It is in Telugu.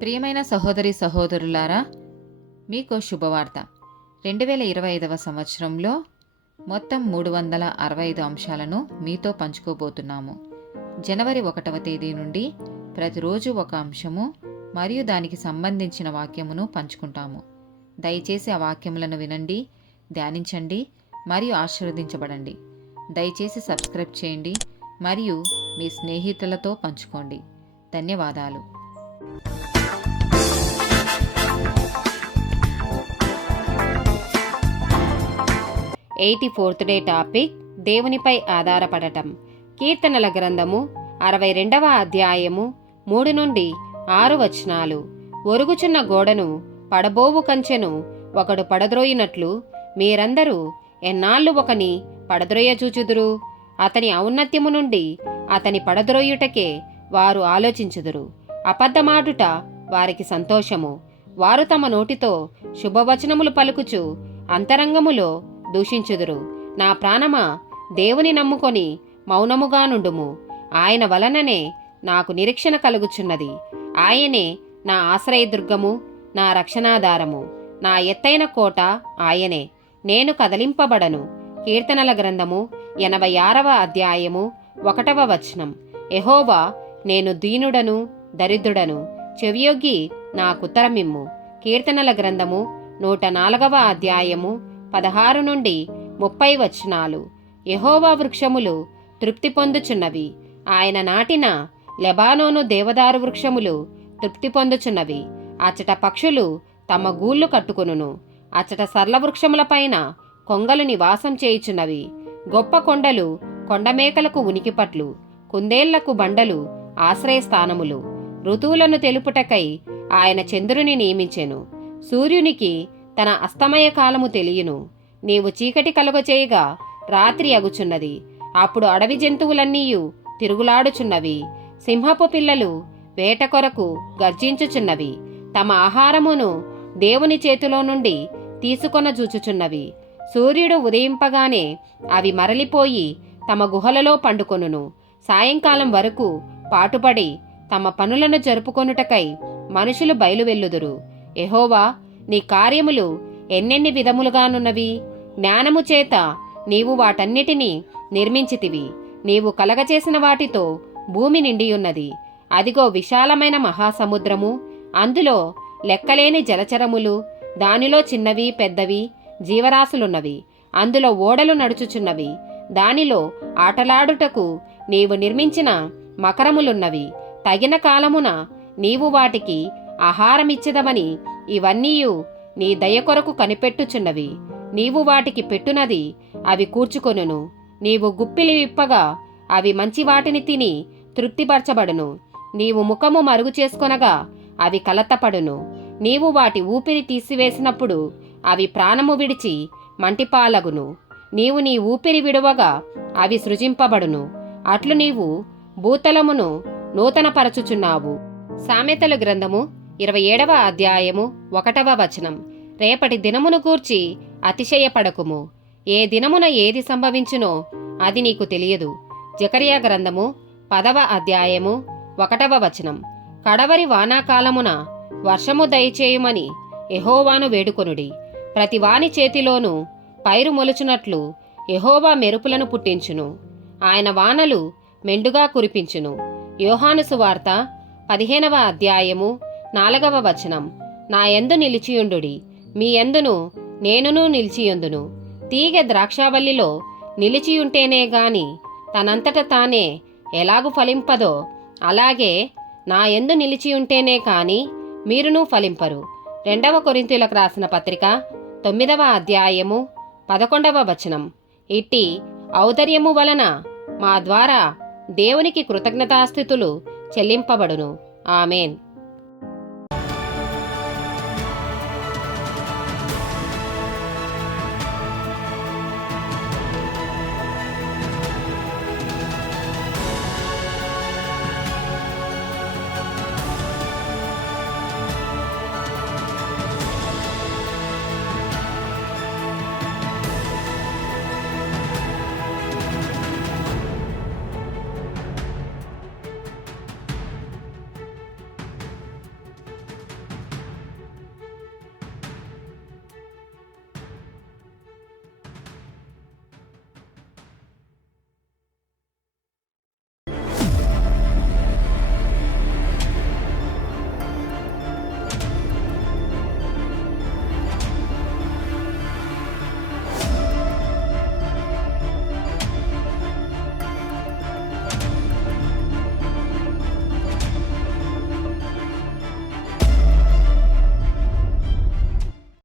ప్రియమైన సహోదరి సహోదరులారా, మీకు శుభవార్త. 2025వ సంవత్సరంలో మొత్తం 365 అంశాలను మీతో పంచుకోబోతున్నాము. జనవరి 1వ తేదీ నుండి ప్రతిరోజు ఒక అంశము మరియు దానికి సంబంధించిన వాక్యమును పంచుకుంటాము. దయచేసి ఆ వాక్యములను వినండి, ధ్యానించండి మరియు ఆశీర్వదించబడండి. దయచేసి సబ్స్క్రైబ్ చేయండి మరియు మీ స్నేహితులతో పంచుకోండి. ధన్యవాదాలు. 84th డే టాపిక్ దేవునిపై ఆధారపడటం. కీర్తనల గ్రంథము 62వ అధ్యాయము 3 నుండి 6 వచనాలు. ఒరుగుచున్న గోడను పడబోవు కంచెను ఒకడు పడద్రోయినట్లు మీరందరూ ఎన్నాళ్ళు ఒకని పడద్రోయచూచుదురు. అతని ఔన్నత్యము నుండి అతని పడద్రోయుటకే వారు ఆలోచించుదురు. అబద్ధమాడుట వారికి సంతోషము. వారు తమ నోటితో శుభవచనములు పలుకుచు అంతరంగములో దూషించుదురు. నా ప్రాణమా, దేవుని నమ్ముకొని మౌనముగా నుండుము. ఆయన వలననే నాకు నిరీక్షణ కలుగుచున్నది. ఆయనే నా ఆశ్రయదుర్గము, నా రక్షణాధారము, నా ఎత్తైన కోట ఆయనే. నేను కదలింపబడను. కీర్తనల గ్రంథము 86వ అధ్యాయము 1వ వచనం. యెహోవా, నేను దీనుడను దరిద్రుడను, చెవియొగ్గి నాకుత్తరమిమ్ము. కీర్తనల గ్రంథము 104వ అధ్యాయము 16 నుండి 30 వచనాలు. యెహోవా వృక్షములు తృప్తి పొందుచున్నవి. ఆయన నాటిన లెబానోను దేవదారు వృక్షములు తృప్తి పొందుచున్నవి. అచ్చట పక్షులు తమ గూళ్ళు కట్టుకొనును. అచ్చట సర్ల వృక్షములపైన కొంగలు నివాసం చేయుచున్నవి. గొప్ప కొండలు కొండమేకలకు ఉనికిపట్లు, కుందేళ్లకు బండలు ఆశ్రయస్థానములు. ఋతువులను తెలుపుటకై ఆయన చంద్రుని నియమించెను. సూర్యునికి తన అస్తమయ కాలము తెలియను. నీవు చీకటి కలుగచేయగా రాత్రి అగుచున్నది. అప్పుడు అడవి జంతువులన్నీయు తిరుగులాడుచున్నవి. సింహపు పిల్లలు వేట కొరకు గర్జించుచున్నవి. తమ ఆహారమును దేవుని చేతిలో నుండి తీసుకొన చూచుచున్నవి. సూర్యుడు ఉదయింపగానే అవి మరలిపోయి తమ గుహలలో పండుకొనును. సాయంకాలం వరకు పాటుపడి తమ పనులను జరుపుకొనుటకై మనుషులు బయలువెల్లుదురు. యెహోవా, నీ కార్యములు ఎన్నెన్ని విధములుగానున్నవి. జ్ఞానము చేత నీవు వాటన్నిటినీ నిర్మించితివి. నీవు కలగచేసిన వాటితో భూమి నిండియున్నది. అదిగో విశాలమైన మహాసముద్రము, అందులో లెక్కలేని జలచరములు, దానిలో చిన్నవి పెద్దవి జీవరాశులున్నవి. అందులో ఓడలు నడుచుచున్నవి. దానిలో ఆటలాడుటకు నీవు నిర్మించిన మకరములున్నవి. తగిన కాలమున నీవు వాటికి ఆహారమిచ్చెదవని ఇవన్నీయు నీ దయ కొరకు కనిపెట్టుచున్నవి. నీవు వాటికి పెట్టునది అవి కూర్చుకొనును. నీవు గుప్పిలి విప్పగా అవి మంచి వాటిని తిని తృప్తిపరచబడును. నీవు ముఖము మరుగు చేసుకొనగా అవి కలతపడును. నీవు వాటి ఊపిరి తీసివేసినప్పుడు అవి ప్రాణము విడిచి మంటిపాలగును. నీవు నీ ఊపిరి విడువగా అవి సృజింపబడును. అట్లు నీవు భూతలమును నూతనపరచుచున్నావు. సామెతల గ్రంథము 27వ అధ్యాయము 1వ వచనం. రేపటి దినమును గూర్చి అతిశయపడకుము. ఏ దినమున ఏది సంభవించునో అది నీకు తెలియదు. జకర్యా గ్రంథము 10వ అధ్యాయము 1వ వచనం. కడవరి వానాకాలమున వర్షము దయచేయుమని యెహోవాను వేడుకొనుడి. ప్రతి వాని చేతిలోనూ పైరు మొలుచునట్లు యెహోవా మెరుపులను పుట్టించును. ఆయన వానలు మెండుగా కురిపించును. యోహాను సువార్త 15వ అధ్యాయము 4వ వచనం. నా యందు నిలిచియుండుడి, మీ యందును నేనును నిలిచియుందును. తీగె ద్రాక్షావల్లిలో నిలిచియుంటేనే గాని తనంతట తానే ఎలాగు ఫలింపదో, అలాగే నా యందు నిలిచియుంటేనే కాని మీరును ఫలింపరు. 2వ కొరింథీయులకు రాసిన పత్రిక 9వ అధ్యాయము 11వ వచనం. ఇట్టి ఔదర్యము వలన మా ద్వారా దేవునికి కృతజ్ఞతాస్థుతులు చెల్లింపబడును. ఆమేన్.